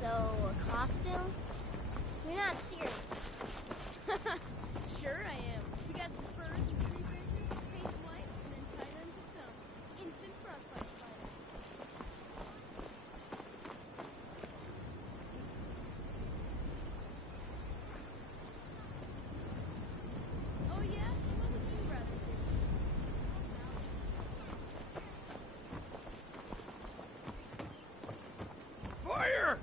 So, a costume? You're not serious. Sure I am. We got some furs and tree branches, paint them white, and then tie them to stone. Instant frostbite spider. Oh yeah? What would you rather do? Fire!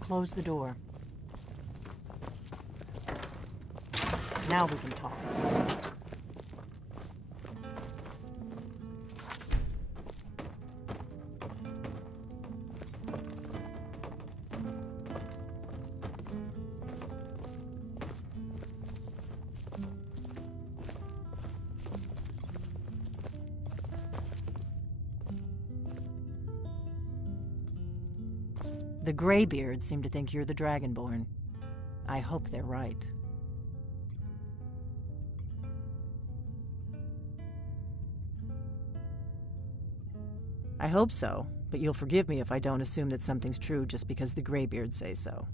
Close the door. Now we can talk. The Greybeards seem to think you're the Dragonborn. I hope they're right. I hope so, but you'll forgive me if I don't assume that something's true just because the Greybeards say so.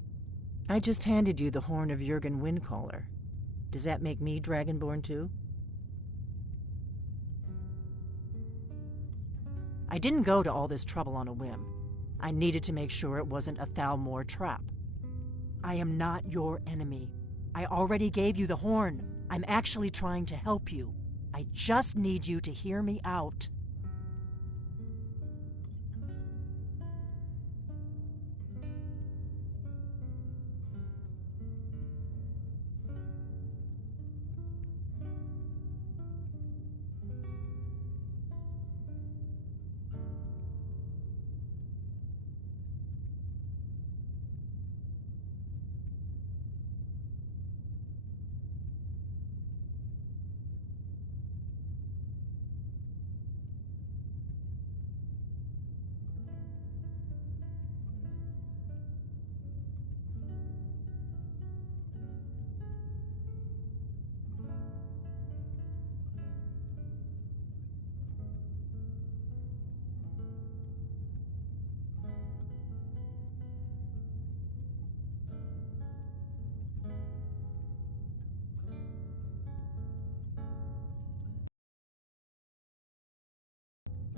I just handed you the horn of Jurgen Windcaller. Does that make me Dragonborn too? I didn't go to all this trouble on a whim. I needed to make sure it wasn't a Thalmor trap. I am not your enemy. I already gave you the horn. I'm actually trying to help you. I just need you to hear me out.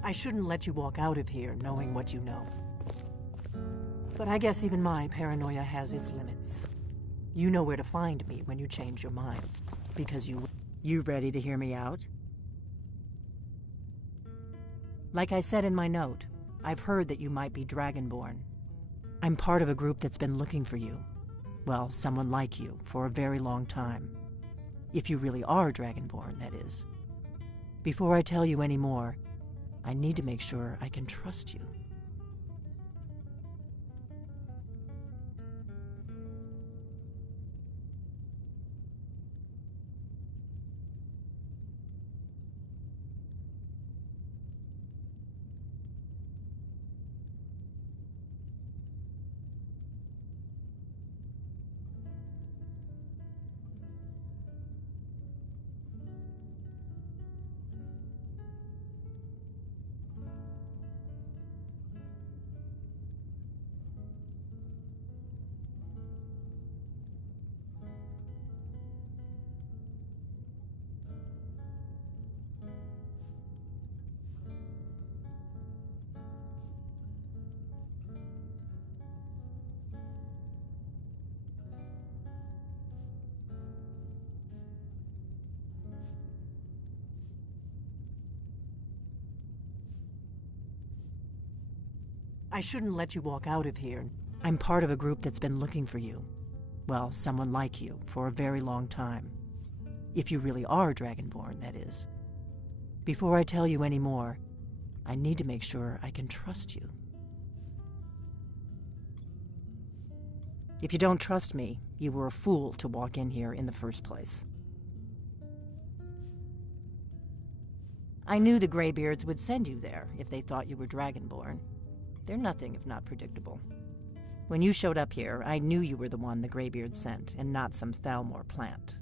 I shouldn't let you walk out of here knowing what you know. But I guess even my paranoia has its limits. You know where to find me when you change your mind. Because you ready to hear me out? Like I said in my note, I've heard that you might be Dragonborn. I'm part of a group that's been looking for you. Well, someone like you, for a very long time. If you really are Dragonborn, that is. Before I tell you any more, I need to make sure I can trust you. I shouldn't let you walk out of here. I'm part of a group that's been looking for you. Well, someone like you, for a very long time. If you really are Dragonborn, that is. Before I tell you any more, I need to make sure I can trust you. If you don't trust me, you were a fool to walk in here in the first place. I knew the Greybeards would send you there if they thought you were Dragonborn. They're nothing if not predictable. When you showed up here, I knew you were the one the Greybeard sent, and not some Thalmor plant.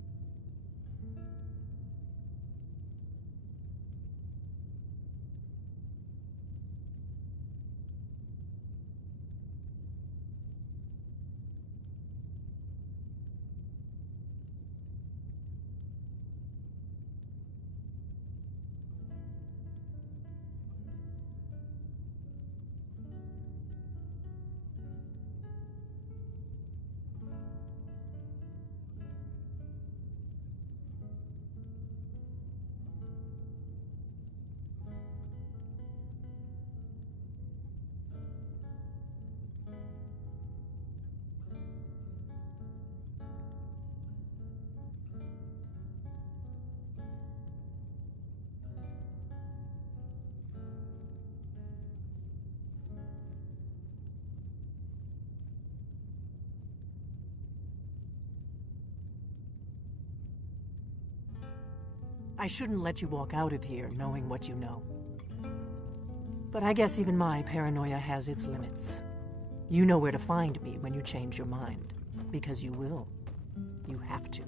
I shouldn't let you walk out of here knowing what you know. But I guess even my paranoia has its limits. You know where to find me when you change your mind. Because you will. You have to.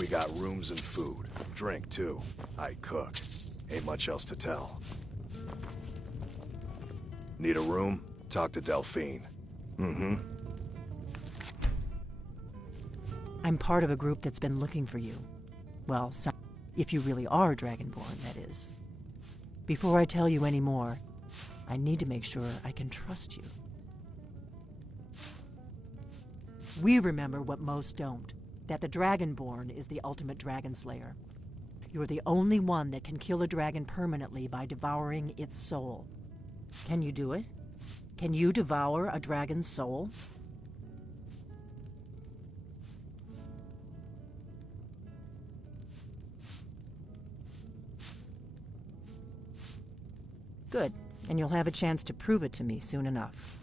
We got rooms and food. Drink, too. I cook. Ain't much else to tell. Need a room? Talk to Delphine. Mm-hmm. I'm part of a group that's been looking for you. Well, if you really are Dragonborn, that is. Before I tell you any more, I need to make sure I can trust you. We remember what most don't, that the Dragonborn is the ultimate dragon slayer. You're the only one that can kill a dragon permanently by devouring its soul. Can you do it? Can you devour a dragon's soul? Good, and you'll have a chance to prove it to me soon enough.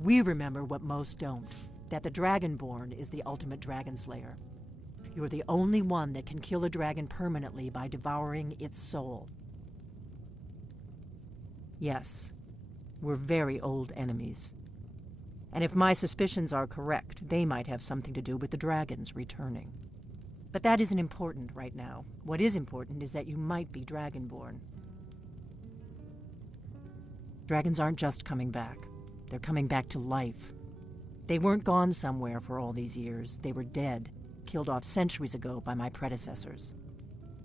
We remember what most don't, that the Dragonborn is the ultimate dragon slayer. You're the only one that can kill a dragon permanently by devouring its soul. Yes, we're very old enemies. And if my suspicions are correct, they might have something to do with the dragons returning. But that isn't important right now. What is important is that you might be Dragonborn. Dragons aren't just coming back. They're coming back to life. They weren't gone somewhere for all these years. They were dead, killed off centuries ago by my predecessors.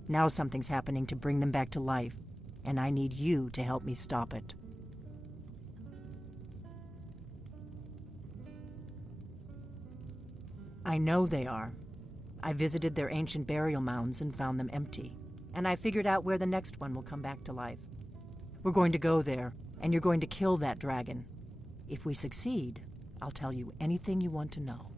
Now something's happening to bring them back to life, and I need you to help me stop it. I know they are. I visited their ancient burial mounds and found them empty, and I figured out where the next one will come back to life. We're going to go there, and you're going to kill that dragon. If we succeed, I'll tell you anything you want to know.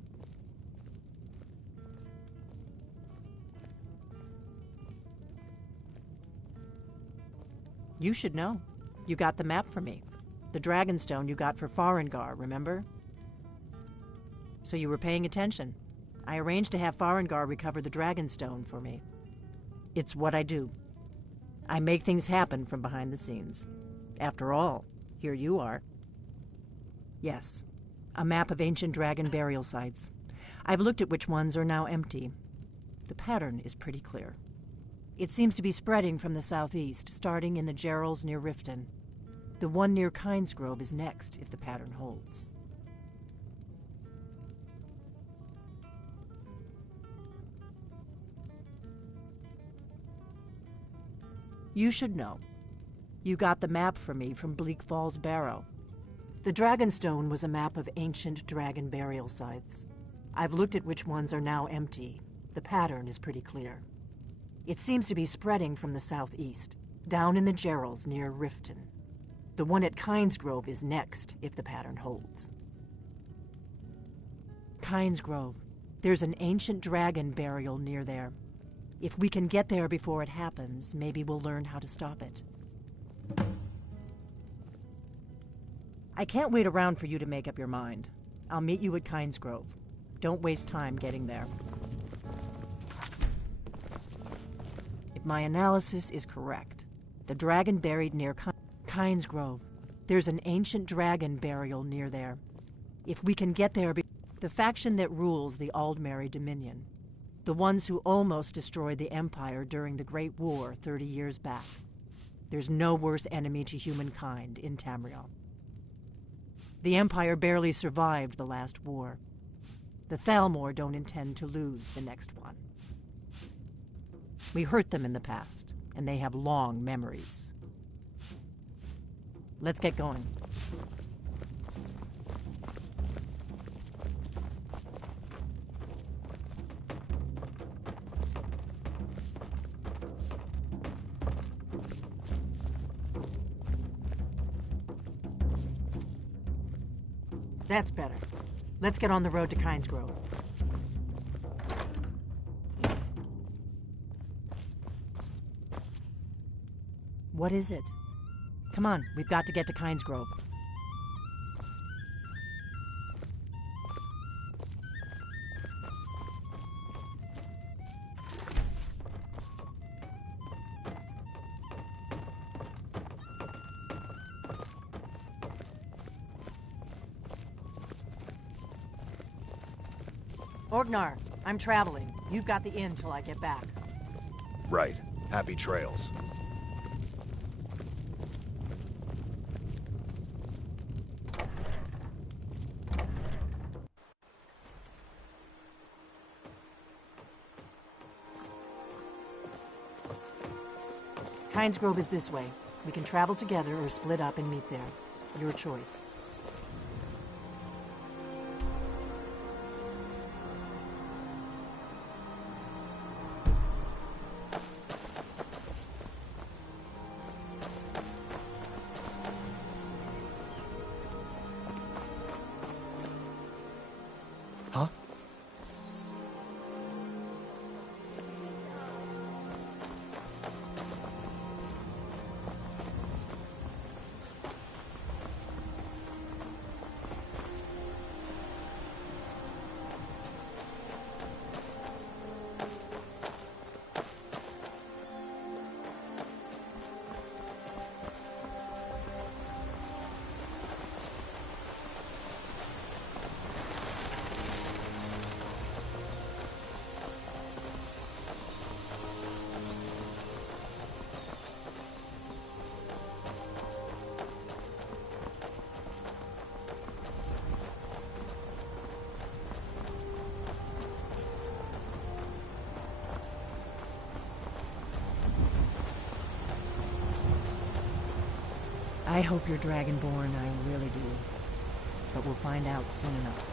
You should know. You got the map for me. The Dragonstone you got for Farengar, remember? So you were paying attention. I arranged to have Farengar recover the Dragonstone for me. It's what I do. I make things happen from behind the scenes. After all, here you are. Yes, a map of ancient dragon burial sites. I've looked at which ones are now empty. The pattern is pretty clear. It seems to be spreading from the southeast, starting in the Gerals near Riften. The one near Kynesgrove is next, if the pattern holds. You should know. You got the map for me from Bleak Falls Barrow. The Dragonstone was a map of ancient dragon burial sites. I've looked at which ones are now empty. The pattern is pretty clear. It seems to be spreading from the southeast, down in the Gerals near Riften. The one at Kynesgrove is next, if the pattern holds. Kynesgrove. There's an ancient dragon burial near there. If we can get there before it happens, maybe we'll learn how to stop it. I can't wait around for you to make up your mind. I'll meet you at Kynesgrove. Don't waste time getting there. If my analysis is correct, the dragon buried near Kynesgrove. There's an ancient dragon burial near there. If we can get there, the faction that rules the Aldmeri Dominion, the ones who almost destroyed the Empire during the Great War 30 years back. There's no worse enemy to humankind in Tamriel. The Empire barely survived the last war. The Thalmor don't intend to lose the next one. We hurt them in the past, and they have long memories. Let's get going. That's better. Let's get on the road to Kynesgrove. What is it? Come on, we've got to get to Kynesgrove. Orgnar, I'm traveling. You've got the inn till I get back. Right. Happy trails. Kynesgrove is this way. We can travel together or split up and meet there. Your choice. Huh? I hope you're Dragonborn, I really do. But we'll find out soon enough.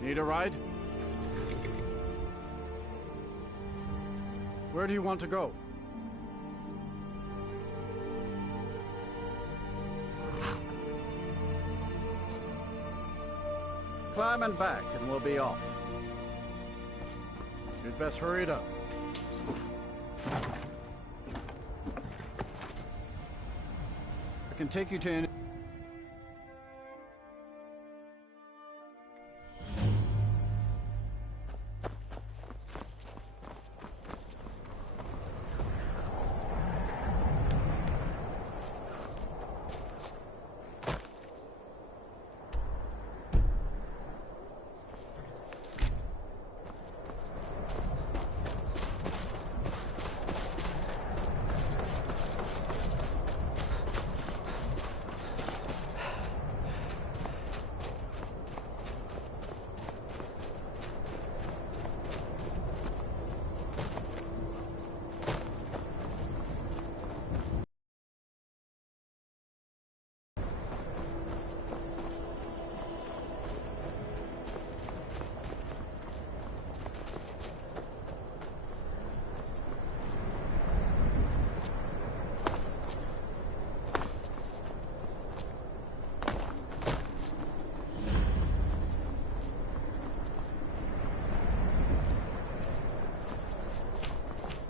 Need a ride? Where do you want to go? Climb and back, and we'll be off. You'd best hurry it up. I can take you to any...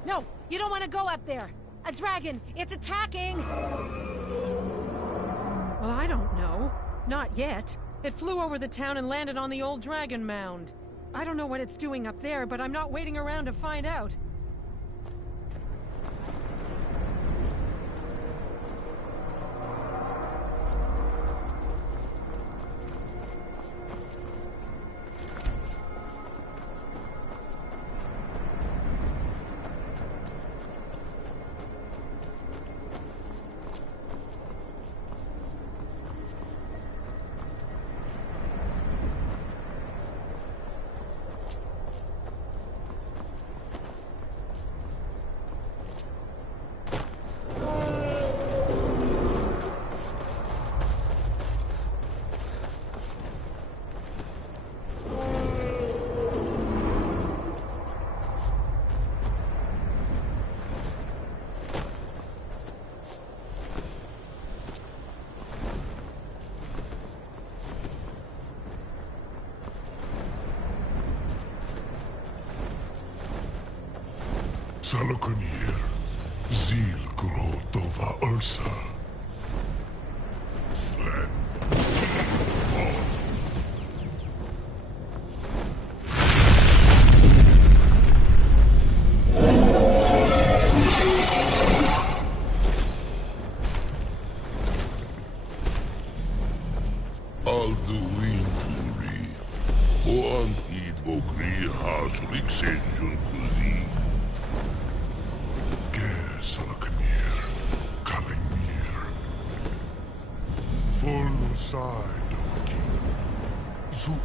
No, you don't want to go up there. A dragon, it's attacking! Well, I don't know. Not yet. It flew over the town and landed on the old dragon mound. I don't know what it's doing up there, but I'm not waiting around to find out. Salokunir, Zil Grotova Ursa. Slen. Alduin Furi, o antid vogri hasulik senjun kuzik. Salokunir, Kalimir. Folosai Doki. Zuu,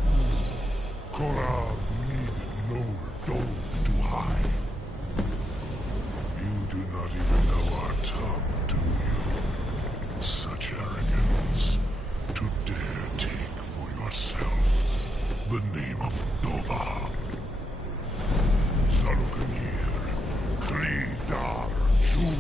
Korav Mid no dove to high. You do not even know Sure.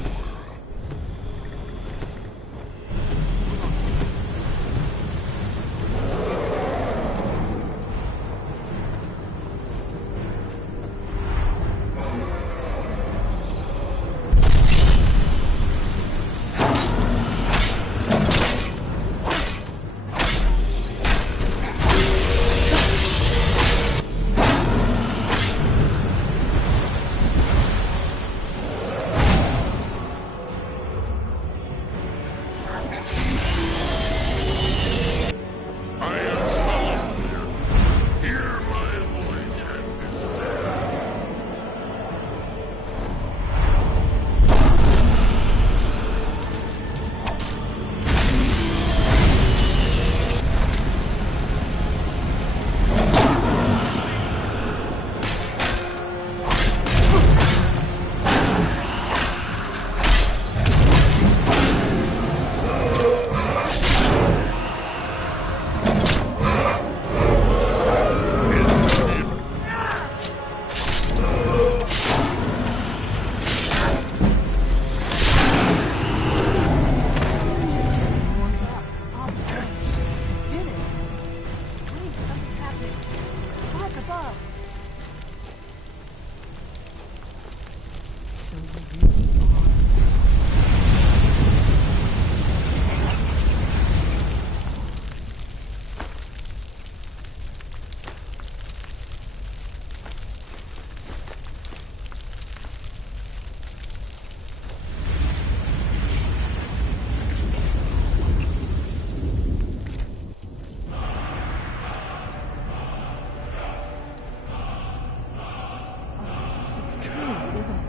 I am Solomon. Hear my voice and despair. Did it? Wait, something's happening. Look above. So you really are. It's true, isn't it?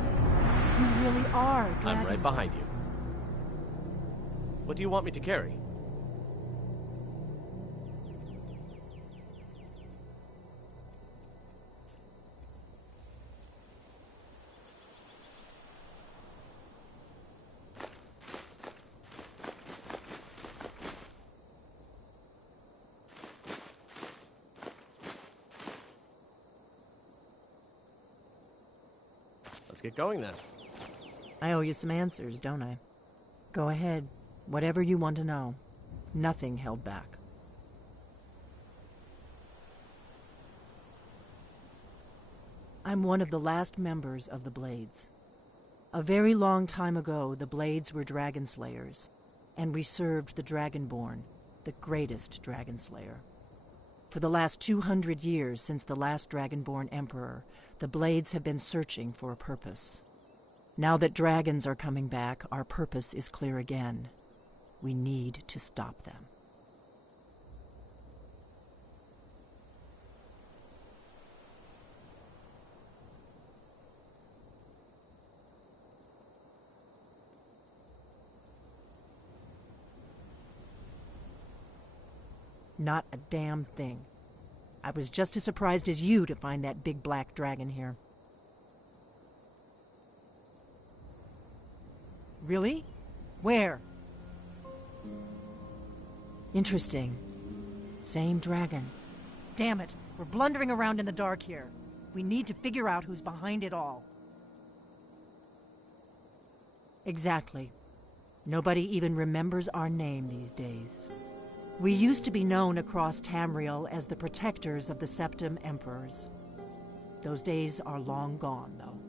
You really are dragon. I'm right behind you. What do you want me to carry? Let's get going then. I owe you some answers, don't I? Go ahead. Whatever you want to know. Nothing held back. I'm one of the last members of the Blades. A very long time ago, the Blades were dragon slayers, and we served the Dragonborn, the greatest dragon slayer. For the last 200 years since the last Dragonborn Emperor, the Blades have been searching for a purpose. Now that dragons are coming back, our purpose is clear again. We need to stop them. Not a damn thing. I was just as surprised as you to find that big black dragon here. Really? Where? Interesting. Same dragon. Damn it, we're blundering around in the dark here. We need to figure out who's behind it all. Exactly. Nobody even remembers our name these days. We used to be known across Tamriel as the protectors of the Septim Emperors. Those days are long gone, though.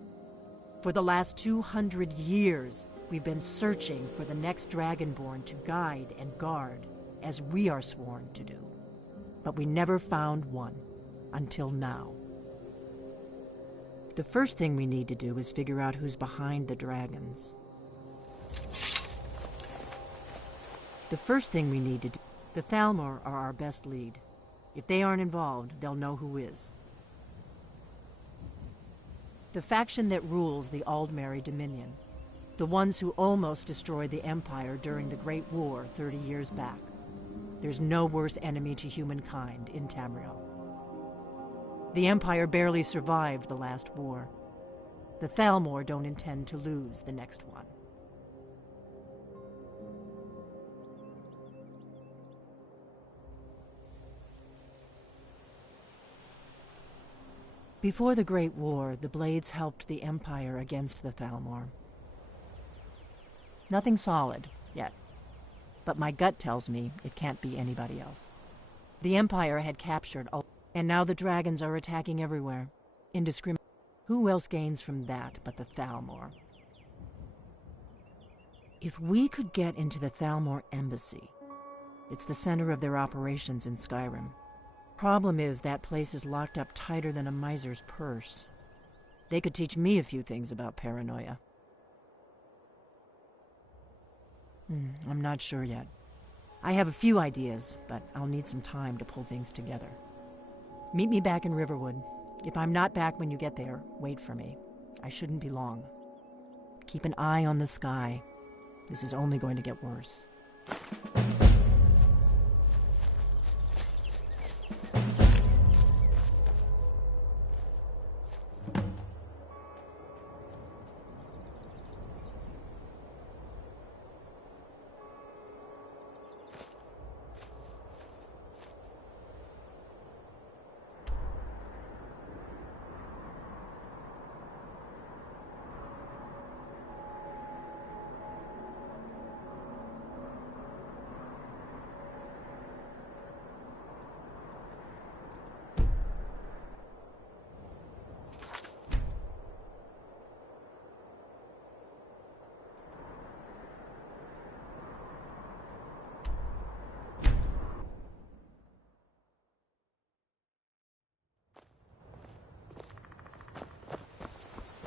For the last 200 years, we've been searching for the next Dragonborn to guide and guard, as we are sworn to do. But we never found one, until now. The first thing we need to do is figure out who's behind the dragons. The first thing we need to do... The Thalmor are our best lead. If they aren't involved, they'll know who is. The faction that rules the Aldmeri Dominion. The ones who almost destroyed the Empire during the Great War 30 years back. There's no worse enemy to humankind in Tamriel. The Empire barely survived the last war. The Thalmor don't intend to lose the next one. Before the Great War, the Blades helped the Empire against the Thalmor. Nothing solid, yet. But my gut tells me it can't be anybody else. The Empire had captured all, and now the dragons are attacking everywhere. Indiscriminately. Who else gains from that but the Thalmor? If we could get into the Thalmor embassy, it's the center of their operations in Skyrim. Problem is, that place is locked up tighter than a miser's purse. They could teach me a few things about paranoia. I'm not sure yet. I have a few ideas, but I'll need some time to pull things together. Meet me back in Riverwood. If I'm not back when you get there, wait for me. I shouldn't be long. Keep an eye on the sky. This is only going to get worse.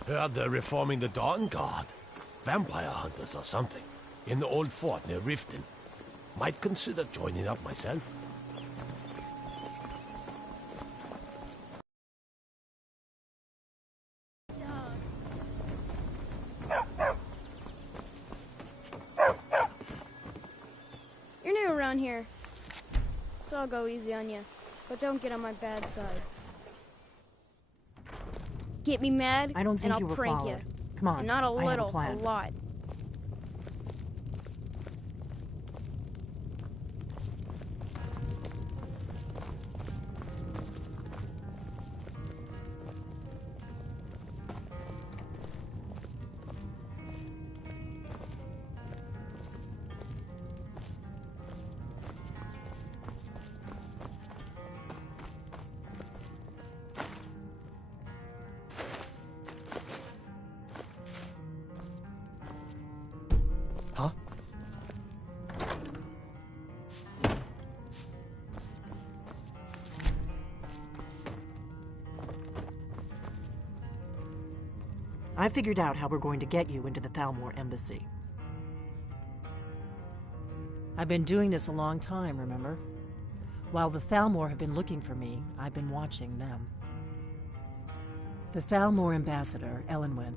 Heard they're reforming the Dawn Guard. Vampire hunters or something. In the old fort near Riften. Might consider joining up myself. You're new around here, so I'll go easy on you. But don't get on my bad side. Get me mad, I don't think and I'll you were prank followed. you. Come on, And not a I have little, a plan. lot. Huh? I figured out how we're going to get you into the Thalmor embassy. I've been doing this a long time, remember? While the Thalmor have been looking for me, I've been watching them. The Thalmor ambassador, Elenwen,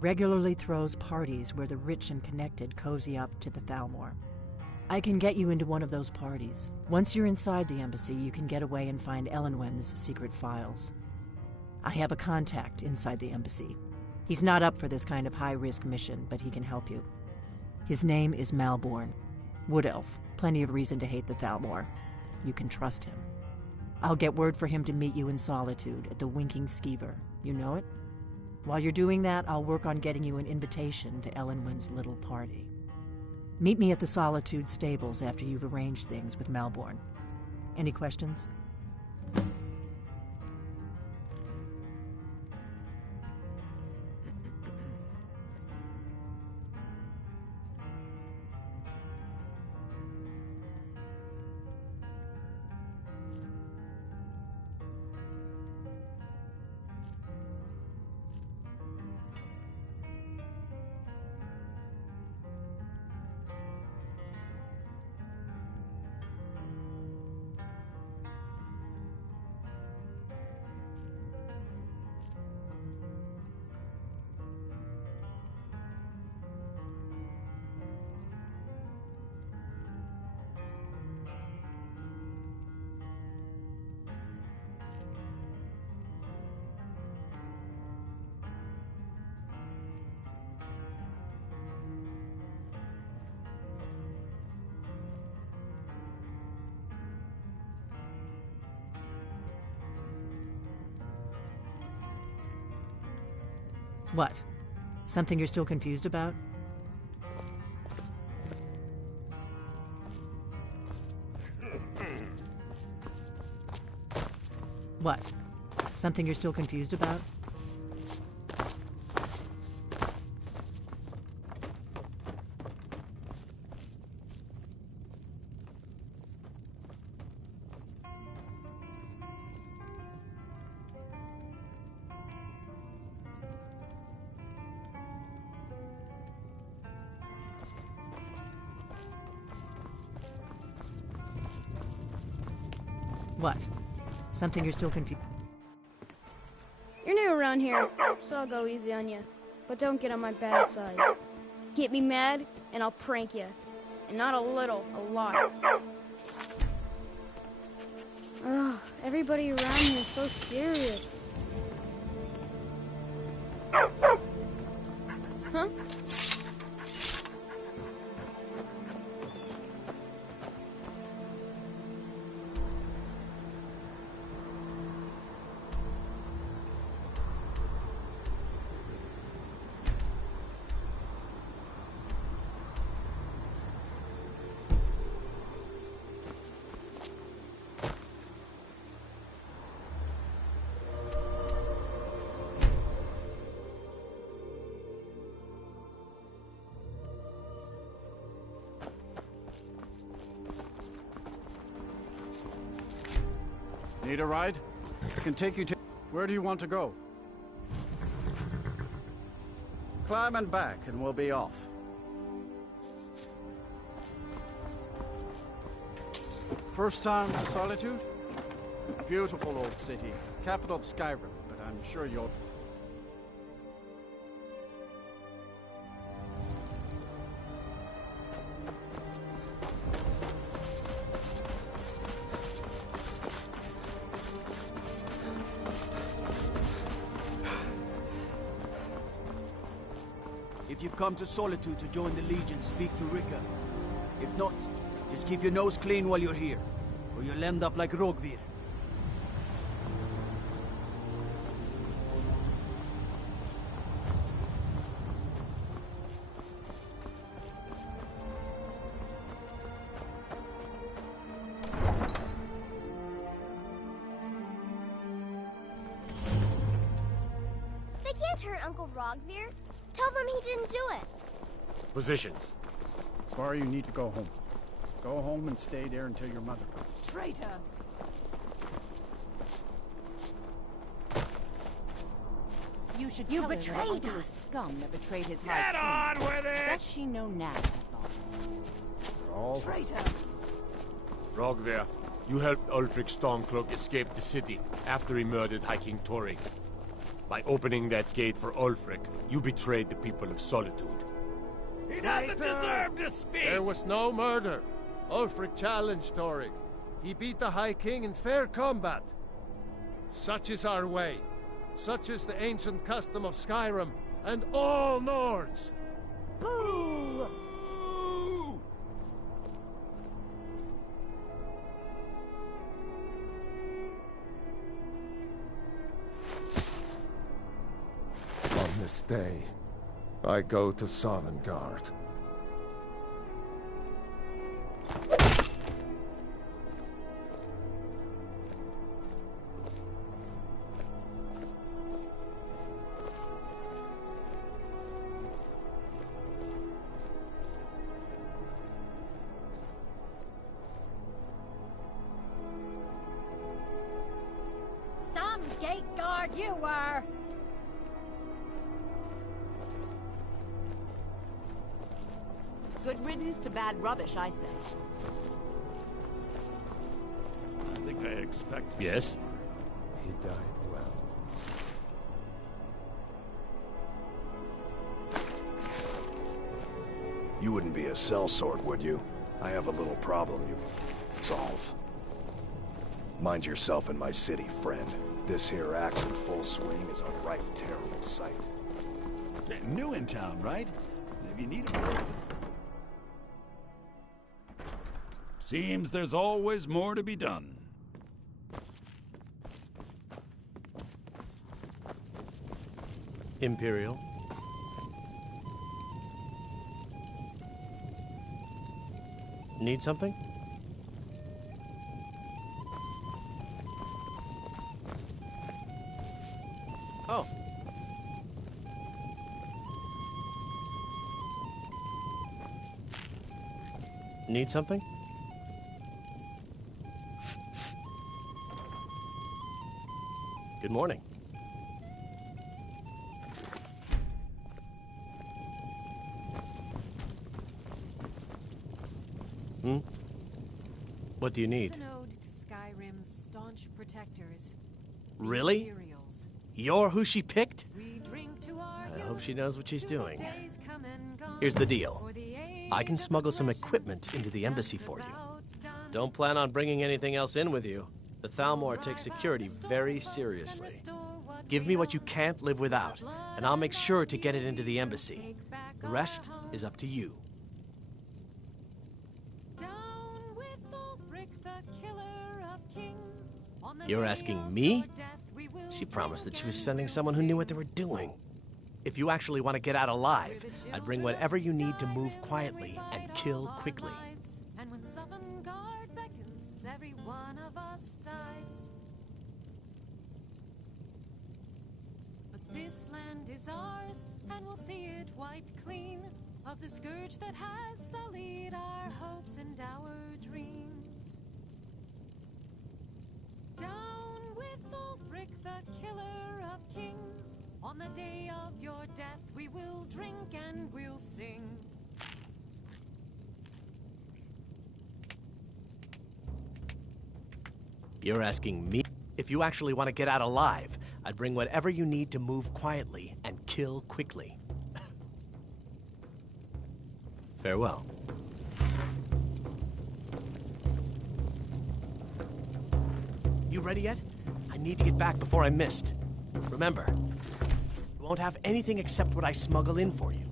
regularly throws parties where the rich and connected cozy up to the Thalmor. I can get you into one of those parties. Once you're inside the embassy, you can get away and find Elenwen's secret files. I have a contact inside the embassy. He's not up for this kind of high-risk mission, but he can help you. His name is Malborn. Wood Elf. Plenty of reason to hate the Thalmor. You can trust him. I'll get word for him to meet you in Solitude at the Winking Skeever. You know it? While you're doing that, I'll work on getting you an invitation to Elenwen's little party. Meet me at the Solitude stables after you've arranged things with Malborn. Any questions? What? Something you're still confused about? What? Something you're still confused about? What? Something you're still confused. You're new around here, so I'll go easy on you. But don't get on my bad side. Get me mad, and I'll prank you. And not a little, a lot. Ugh, everybody around me is so serious. Huh? Need a ride? I can take you to... Where do you want to go? Climb and back, and we'll be off. First time to Solitude? Beautiful old city. Capital of Skyrim, but I'm sure you'll... If you've come to Solitude to join the Legion, speak to Rika. If not, just keep your nose clean while you're here, or you'll end up like Rogvir. They can't hurt Uncle Rogvir. Tell them he didn't do it. Positions. Sorry, you need to go home. Go home and stay there until your mother comes. Traitor! You should tell her that Uncle was scum that betrayed his high Get king. on with it! Does she know now, I thought? All Traitor! Rogvir, you helped Ulfric Stormcloak escape the city after he murdered High King Torrig. By opening that gate for Ulfric, you betrayed the people of Solitude. He doesn't deserve to speak! There was no murder. Ulfric challenged Torrig. He beat the High King in fair combat. Such is our way. Such is the ancient custom of Skyrim and all Nords. Boo! On this day, I go to Sovngarde. Some gate guard you were! Good riddance to bad rubbish, I say. I think I expected. Yes? He died well. You wouldn't be a sellsword, would you? I have a little problem you solve. Mind yourself in my city, friend. This here axe in full swing is a right terrible sight. New in town, right? If you need a place to... Seems there's always more to be done. Imperial. Need something? Need something? Good morning. What do you need? This is an ode to Skyrim's staunch protectors. the Really? Imperials. You're who she picked? We drink to our I hope she knows what she's doing. days come and gone. Here's the deal. For the I can smuggle some equipment into the embassy for you. Don't plan on bringing anything else in with you. The Thalmor takes security very seriously. Give me what you can't live without, and I'll make sure to get it into the embassy. The rest is up to you. Down with Ulfric, the killer of kings. On the You're day asking of me? your death, we will She promised that she was drink sending and someone who knew what they were doing. If you actually want to get out alive, I'd bring whatever you need to move quietly and kill quickly. And when Sovngarde beckons, every one of us dies. But this land is ours, and we'll see it wiped clean of the scourge that has sullied our hopes and our dreams. Down with Ulfric, the killer of kings. On the day of your death, we will drink and we'll sing. You're asking me? If you actually want to get out alive, I'd bring whatever you need to move quietly and kill quickly. Farewell. You ready yet? I need to get back before I'm missed. Remember, you won't have anything except what I smuggle in for you.